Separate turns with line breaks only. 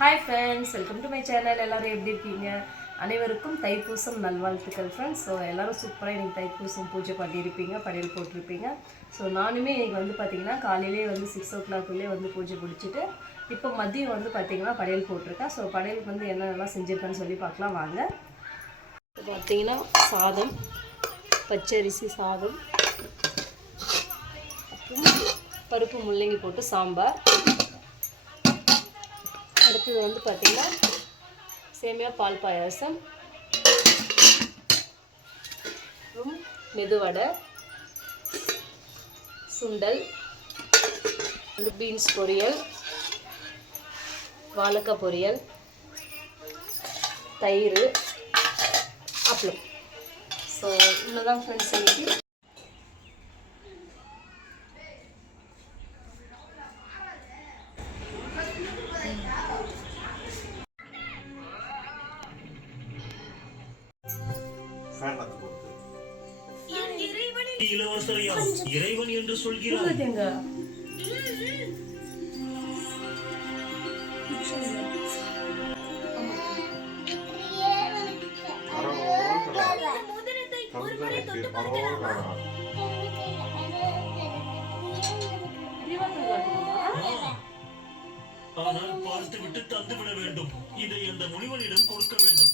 Hi friends welcome to my channel எல்லாரும் எப்படி இருக்கீங்க? அனைவருக்கும் தைப்பூசம் நல்வாழ்த்துக்கள் ஃப்ரெண்ட்ஸ் ஸோ எல்லாரும் சூப்பராக இன்றைக்கி தைப்பூசம் பூஜை பண்ணியிருப்பீங்க படையல் போட்டிருப்பீங்க. ஸோ நானுமே இன்றைக்கி வந்து பார்த்திங்கன்னா காலையிலே வந்து சிக்ஸ் ஓ கிளாக்குள்ளே வந்து பூஜை முடிச்சுட்டு இப்போ மதியம் வந்து பார்த்திங்கன்னா படையல் போட்டிருக்கேன். ஸோ படையலுக்கு வந்து என்னென்னலாம் செஞ்சுருக்கேன்னு சொல்லி பார்க்கலாம் வாங்க. இப்போ பார்த்திங்கன்னா சாதம் பச்சரிசி சாதம் அப்புறம் பருப்பு முள்ளங்கி போட்டு சாம்பார். அடுத்தது வந்து பார்த்திங்கன்னா சேமியா பால் பாயாசம். மெதுவடை சுண்டல் பீன்ஸ் பொரியல் வாழைக்காய் பொரியல் தயிர் அப்பளம். ஸோ இவ்வளோதான் ஃப்ரெண்ட்ஸ் இன்னைக்கு.
ஃபேன் அது கொடுத்து
இளவரசரையா? இறைவன் என்று சொல்கிறார் ஆனால் பார்த்துவிட்டு தந்துவிட வேண்டும். இதை அந்த முனிவனிடம் கொடுக்க வேண்டும்.